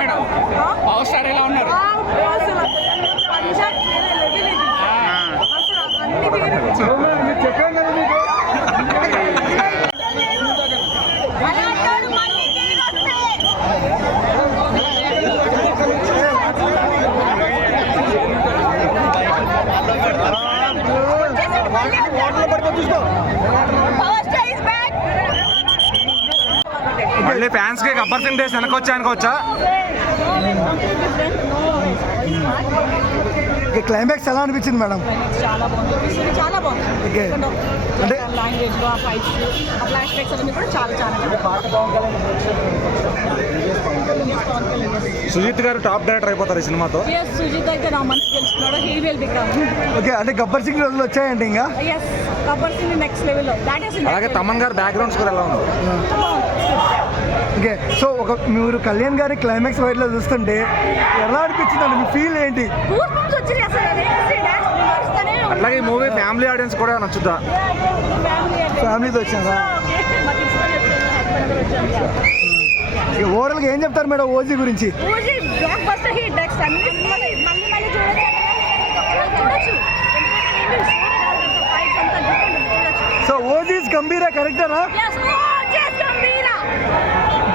Madam power star ఎలా ఉన్నారు water పడిపోతుంది మళ్ళీ ఫ్యాన్స్కి గబ్బర్ సింగ్ డేస్ వెనకొచ్చా? అనుకోవచ్చా క్లైమాక్స్ ఎలా అనిపించింది మేడం? చాలా బాగుంది. చాలా. అంటే- లాంగ్వేజ్ ఆ ఫైట్స్ ఆ ఫ్లాష్ బ్యాక్స్ అవన్నీ కూడా చాలా చాలా సుజిత్ గారు టాప్ డైరెక్టర్ అయిపోతారు ఈ సినిమాతో. సుజిత్ అయితే నా మనసు గెలుచుకున్నాడు. హీ విల్ బికమ్ ఓకే అంటే గబ్బర్ సింగ్ రోజులు వచ్చాయండి ఇంకా? Yes Gabbar Singh next level అలాగే తమన్ గారు బ్యాక్గ్రౌండ్ స్కోర్ ఎలా ఉంది? ఓకే సో ఒక మీరు కళ్యాణ్ గారి క్లైమాక్స్ వైట్లో చూస్తుంటే ఎలా అనిపించింది అండి? మీ ఫీల్ ఏంటి. అట్లాగే ఈ మూవీ ఫ్యామిలీ ఆడియన్స్ కూడా నచ్చుద్దా? ఫ్యామిలీతో వచ్చారా ఓవరాల్గా ఏం చెప్తారు మేడం ఓజీ గురించి? OG so OG's Gambheera కరెక్టరా